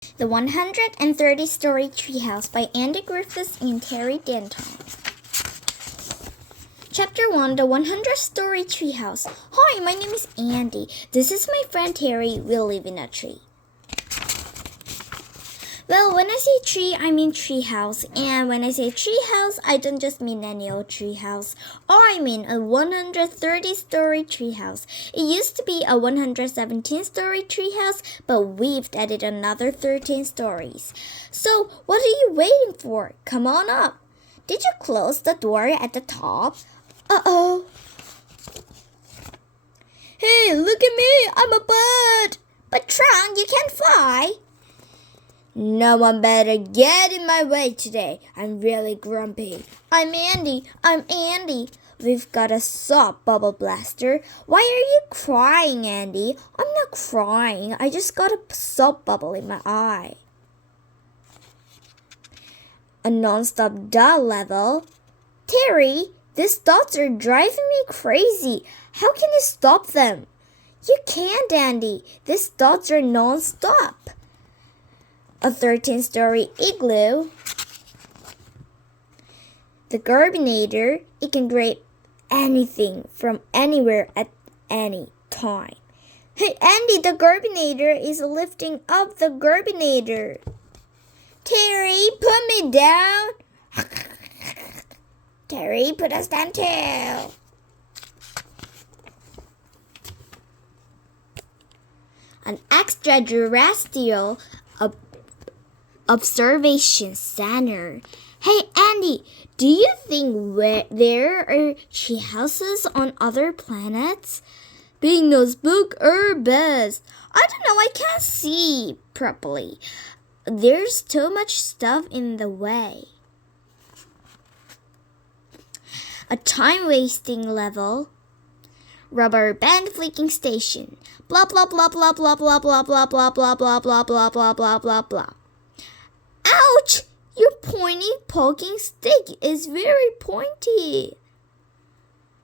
The 130-Story Treehouse by Andy Griffiths and Terry Denton. Chapter 1, The 100-Story Treehouse. Hi, my name is Andy. This is my friend Terry. We live in a tree. Well, when I say tree, I mean treehouse. And when I say treehouse, I don't just mean any old treehouse. Or I mean a 130-story treehouse. It used to be a 117-story treehouse, but we've added another 13 stories. So, what are you waiting for? Come on up. Did you close the door at the top? Uh-oh. Hey, look at me. I'm a bird. But Tron, you can't fly. No one better get in my way today. I'm really grumpy. I'm Andy. We've got a soap bubble blaster. Why are you crying, Andy? I'm not crying. I just got a soap bubble in my eye. A non-stop dot level. Terry, these dots are driving me crazy. How can you stop them? You can't, Andy. These dots are non-stop. A 13-story igloo. The Garbinator, it can grab anything from anywhere at any time. Hey Andy, the Garbinator is lifting up the Garbinator. Terry, put me down. Terry, put us down too. An extraterrestrial observation center. Hey Andy, do you think there are tree houses on other planets? Being those book or best. I don't know, I can't see properly. There's too much stuff in the way. A time-wasting level. Rubber band flicking station. Blah blah blah blah blah blah blah blah blah blah blah blah blah blah blah blah blah. Ouch! Your pointy poking stick is very pointy.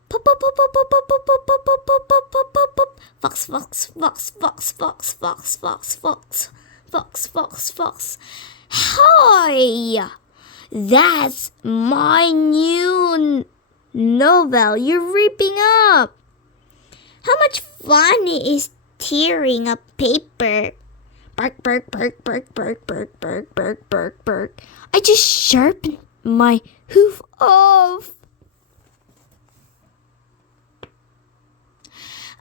Pop pop pop pop pop pop pop pop pop pop pop pop pop pop. Fox fox fox fox fox fox fox fox fox fox fox. Hi! That's my new novel you're ripping up. How much fun is tearing up paper? Bark, bark, bark, bark, bark, bark, bark, bark, bark, bark. I just sharpened my hoof off.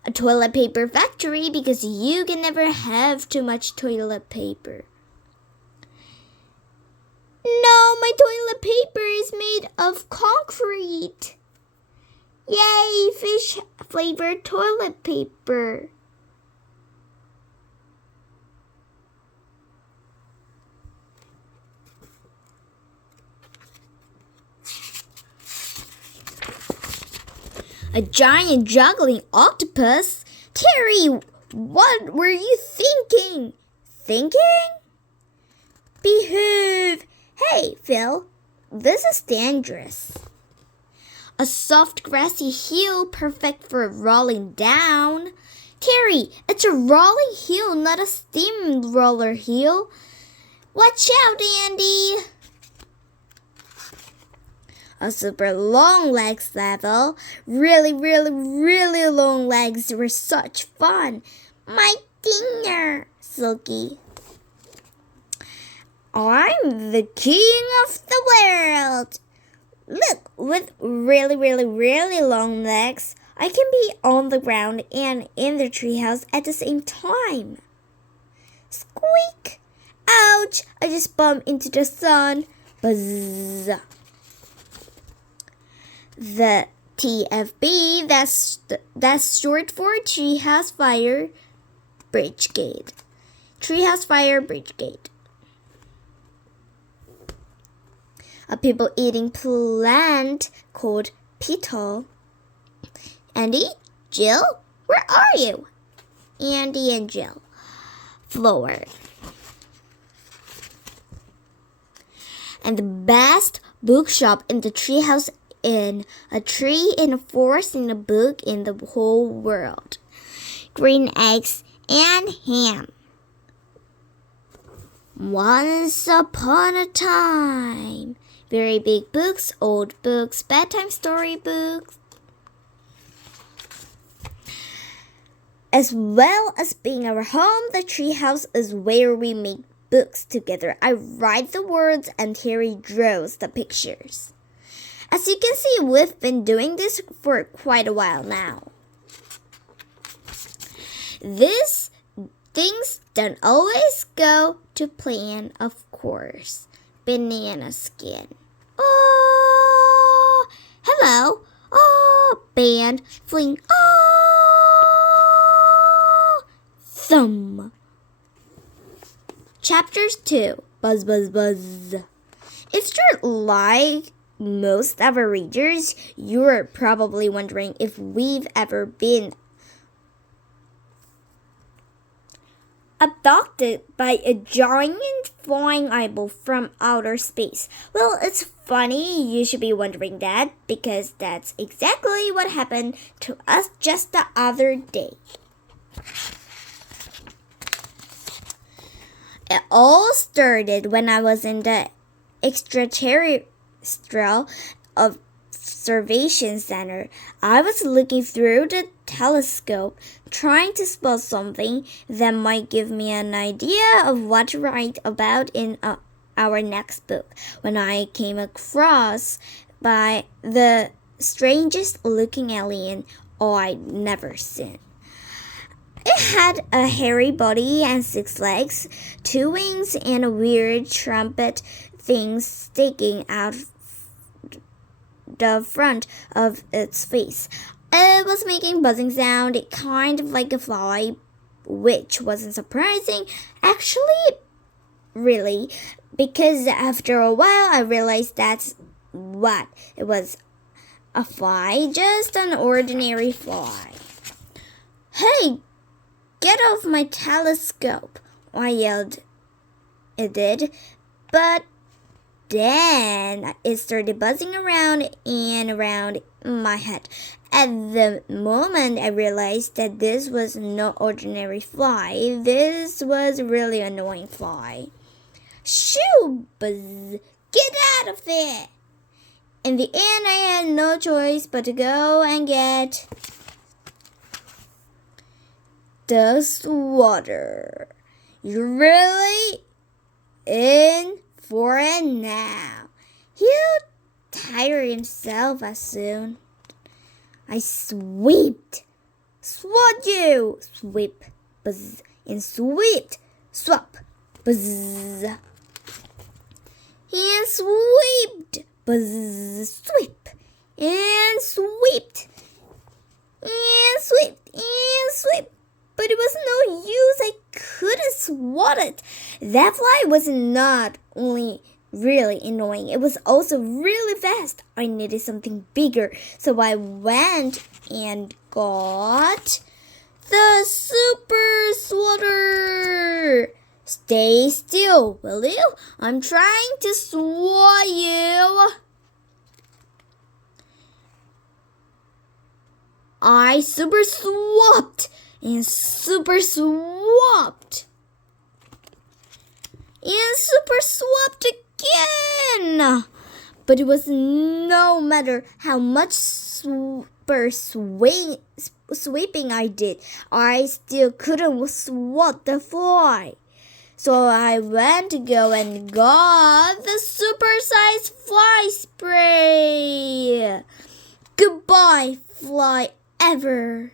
A toilet paper factory because you can never have too much toilet paper. No, my toilet paper is made of concrete. Yay, fish flavored toilet paper. A giant juggling octopus? Terry, what were you thinking? Thinking? Behave. Hey, Phil, this is dangerous. A soft grassy hill perfect for rolling down. Terry, it's a rolling hill, not a steamroller hill. Watch out, Andy. A super long legs level. Really long legs were such fun. My dinner, Silky. I'm the king of the world. Look, with really long legs, I can be on the ground and in the treehouse at the same time. Squeak! Ouch! I just bumped into the sun. Buzz! The TFB, that's short for Treehouse Fire Brigade. Treehouse Fire Brigade. A people-eating plant called petal. Andy? Jill? Where are you? Andy and Jill. Floor. And the best bookshop in the treehouse in a tree, in a forest, in a book, in the whole world. Green eggs and ham. Once upon a time. Very big books, old books, bedtime story books. As well as being our home, the treehouse is where we make books together. I write the words and Harry draws the pictures. As you can see, we've been doing this for quite a while now. These things don't always go to plan, of course. Banana skin. Oh, hello. Oh, band, fling. Oh, thumb. Chapters 2. Buzz, buzz, buzz. If you're like most of our readers, you're probably wondering if we've ever been abducted by a giant flying eyeball from outer space. Well, it's funny you should be wondering that, because that's exactly what happened to us just the other day. It all started when I was in the extraterrestrial observation center. I was looking through the telescope, trying to spot something that might give me an idea of what to write about in our next book, when I came across by the strangest looking alien I'd never seen. It had a hairy body and 6 legs, 2 wings, and a weird trumpet thing sticking out the front of its face. It was making buzzing sound, kind of like a fly, which wasn't surprising, actually, really, because after a while I realized that's what it was, a fly, just an ordinary fly. Hey, get off my telescope, I yelled. It did, but then it started buzzing around and around my head. At the moment, I realized that this was no ordinary fly. This was a really annoying fly. Shoo, buzz, get out of there! In the end, I had no choice but to go and get the water. You're really in for it now. He'll tire himself as soon. I swept. Swat you! Sweep, buzz, and swept. Swap, buzz. And swept, buzz, sweep. And swept. And swept, and swept. But it was no use. I couldn't swat it. That fly was not only really annoying, it was also really fast. I needed something bigger, so I went and got the super swatter. Stay still, will you? I'm trying to swat you. I super swapped and super swapped and super swapped again. But it was no matter how much super sweeping I did, I still couldn't swat the fly. So I went to go and got the super-sized fly spray. Goodbye, fly ever.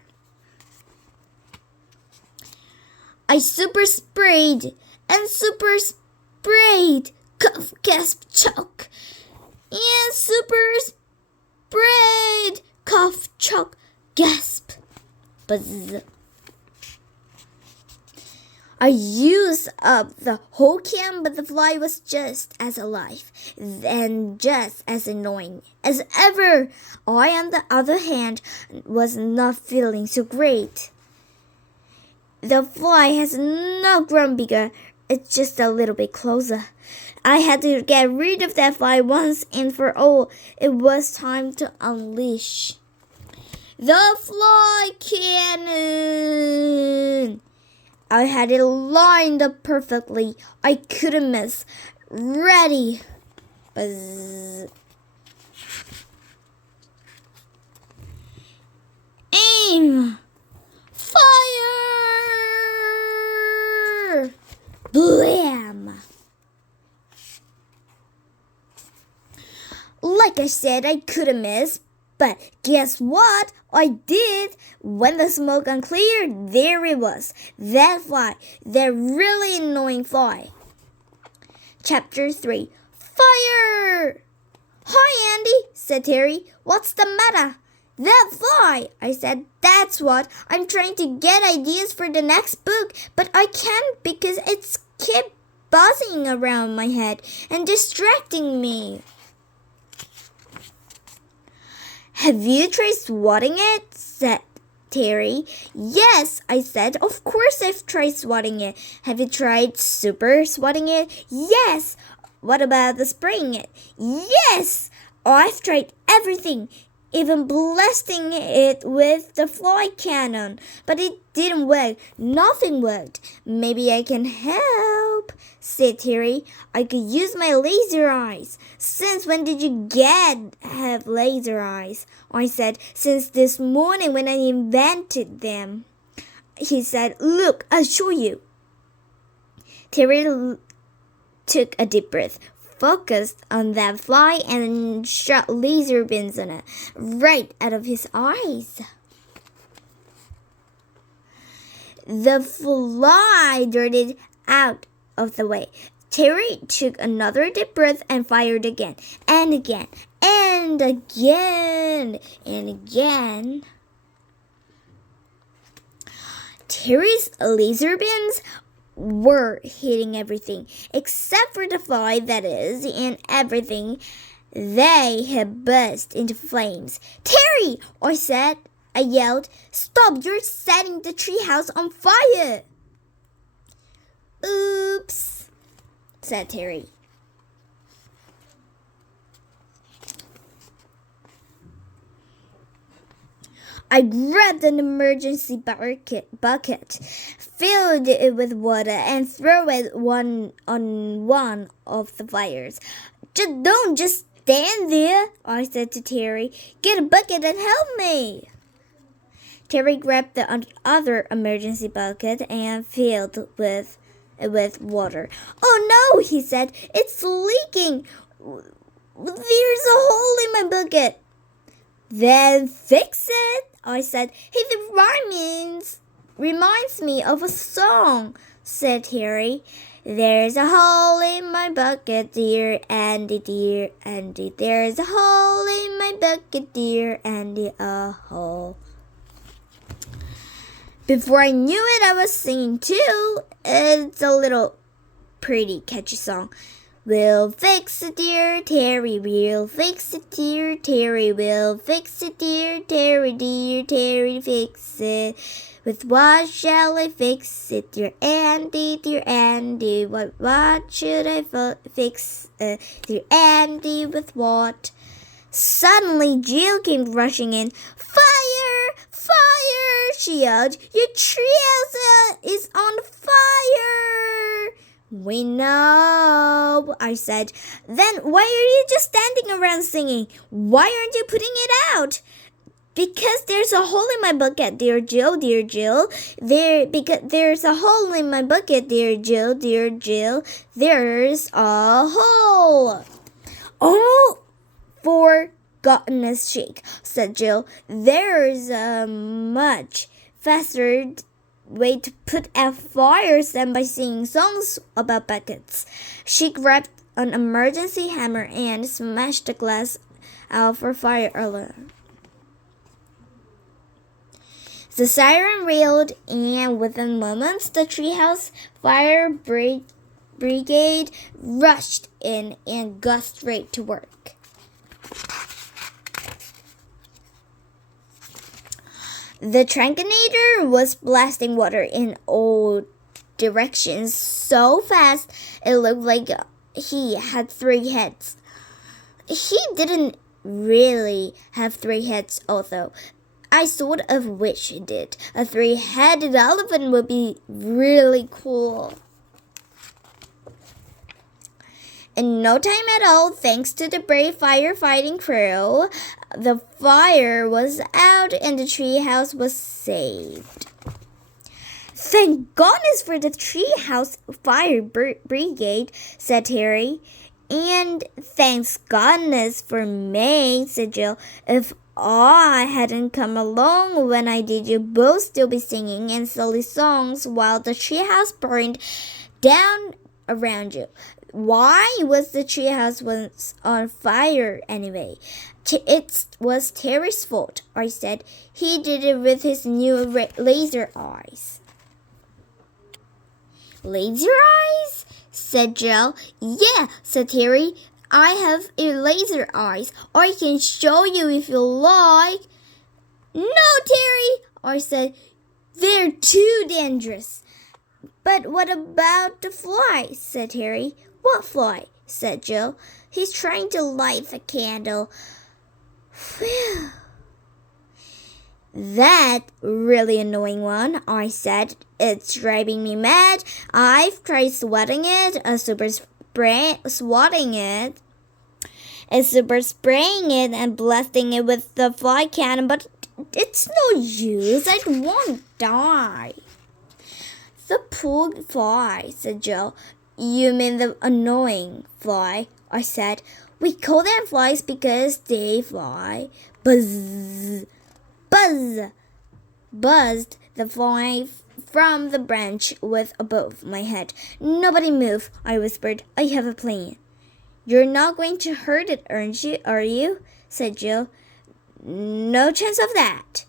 I super sprayed and super sprayed, cough, gasp, choke, and super sprayed, cough, choke, gasp, buzz. I used up the whole can, but the fly was just as alive and just as annoying as ever. I, on the other hand, was not feeling so great. The fly has not grown bigger, it's just a little bit closer. I had to get rid of that fly once and for all. It was time to unleash the fly cannon. I had it lined up perfectly. I couldn't miss. Ready. Buzz. Aim. Fire. Blam. Like I said, I couldn't miss. But guess what? I did. When the smoke uncleared, there it was. That fly. That really annoying fly. Chapter 3. Fire! Hi, Andy, said Terry. What's the matter? That fly, I said. That's what. I'm trying to get ideas for the next book, but I can't because it's kept buzzing around my head and distracting me. Have you tried swatting it? Said Terry. Yes, I said. Of course I've tried swatting it. Have you tried super swatting it? Yes. What about the spraying it? Yes. I've tried everything, even blasting it with the fly cannon. But it didn't work. Nothing worked. Maybe I can help, said Terry. I could use my laser eyes. Since when did you have laser eyes? I said, since this morning when I invented them. He said, look, I'll show you. Terry took a deep breath, focused on that fly, and shot laser beams on it, right out of his eyes. The fly darted out of the way. Terry took another deep breath and fired again, and again, and again, and again. Terry's laser beams were hitting everything, except for the fly, that is, and everything. They had burst into flames. Terry, I yelled, stop, you're setting the treehouse on fire. Oops, said Terry. I grabbed an emergency bucket, filled it with water, and threw it on one of the fires. Don't just stand there, I said to Terry. Get a bucket and help me. Terry grabbed the other emergency bucket and filled it with water. Oh no, he said, it's leaking. There's a hole in my bucket. Then fix it, I said. Hey, that reminds me of a song, said Terry. There's a hole in my bucket, dear Andy, dear Andy. There's a hole in my bucket, dear Andy, a hole. Before I knew it, I was singing too. It's a little pretty catchy song. We'll fix it, dear Terry. We'll fix it, dear Terry. We'll fix it, dear Terry. Dear Terry, fix it. With what shall I fix it, dear Andy, dear Andy? What should I fix it, dear Andy? With what? Suddenly, Jill came rushing in. Fire! Fire! She yelled. Your treehouse is on fire! We know, I said. Then why are you just standing around singing? Why aren't you putting it out? Because there's a hole in my bucket, dear Jill, dear Jill. Because there's a hole in my bucket, dear Jill, dear Jill. There's a hole. Oh, for goodness sake, said Jill. There's a much faster way to put out fires than by singing songs about buckets. She grabbed an emergency hammer and smashed the glass out for fire alarm. The siren reeled, and within moments the treehouse fire brigade rushed in and got straight to work. The Tranquinator was blasting water in all directions so fast it looked like he had 3 heads. He didn't really have 3 heads, although I sort of wish it did. A three-headed elephant would be really cool. In no time at all, thanks to the brave firefighting crew, the fire was out and the treehouse was saved. Thank goodness for the treehouse fire brigade, said Terry. And thanks goodness for me, said Jill. If I hadn't come along when I did, you'd both still be singing and silly songs while the treehouse burned down around you. Why was the treehouse on fire anyway? It was Terry's fault, I said. He did it with his new laser eyes. Laser eyes? Said Jill. Yeah, said Terry. I have laser eyes. I can show you if you like. No, Terry, I said. They're too dangerous. But what about the fly? Said Terry. What fly? Said Jill. He's trying to light a candle. Phew. That really annoying one, I said. It's driving me mad. I've tried swatting it, super spraying it and blasting it with the fly cannon, but it's no use. I won't die. The poor fly, said Jill. You mean the annoying fly, I said. We call them flies because they fly. Buzz. Buzz! Buzzed the fly from the branch with above my head. Nobody move, I whispered. I have a plan. You're not going to hurt it, are you? Said Jill. No chance of that,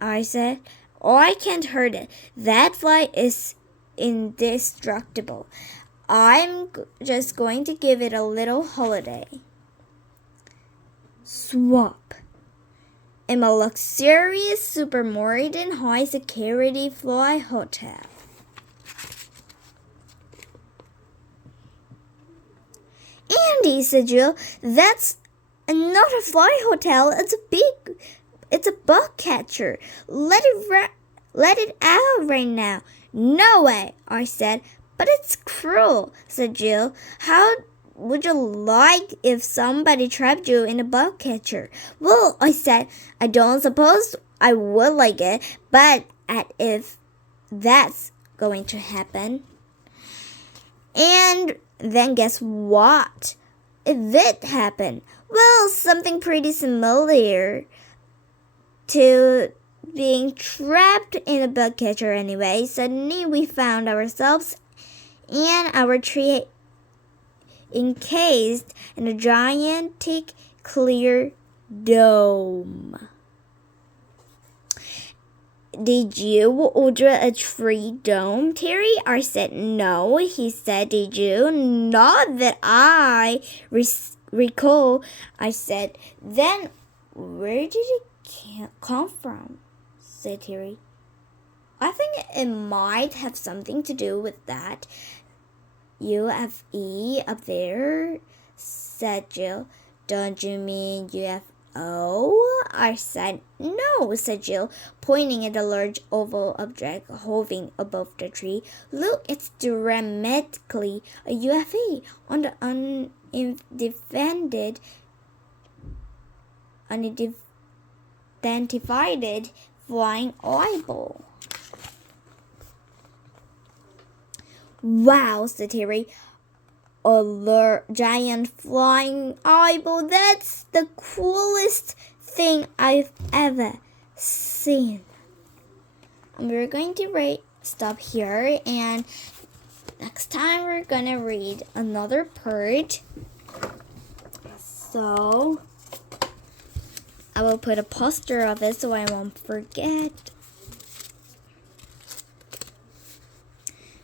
I said. I can't hurt it. That fly is indestructible. I'm just going to give it a little holiday. Swap. In a luxurious supermodern high-security fly hotel. Andy, said Jill, that's not a fly hotel. It's a bug catcher. Let it out right now. No way, I said. But it's cruel, said Jill. How would you like if somebody trapped you in a bug catcher? Well, I said, I don't suppose I would like it, but if that's going to happen. And then guess what? It did happen. Well, something pretty similar to being trapped in a bug catcher anyway. Suddenly we found ourselves in our tree encased in a gigantic clear dome. Did you order a tree dome, Terry? I said no. He said, did you? Not that I recall. I said, then where did it come from? Said Terry. I think it might have something to do with that UFE up there, said Jill. Don't you mean UFO? I said no, said Jill, pointing at a large oval object hovering above the tree. Look, it's dramatically a UFE on the unidentified flying eyeball. Wow, said Terry. A giant flying eyeball. That's the coolest thing I've ever seen. We're going to stop here, and next time we're going to read another part. So I will put a poster of it so I won't forget.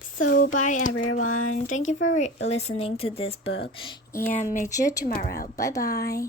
So bye everyone. Thank you for listening to this book, and meet you tomorrow. Bye bye.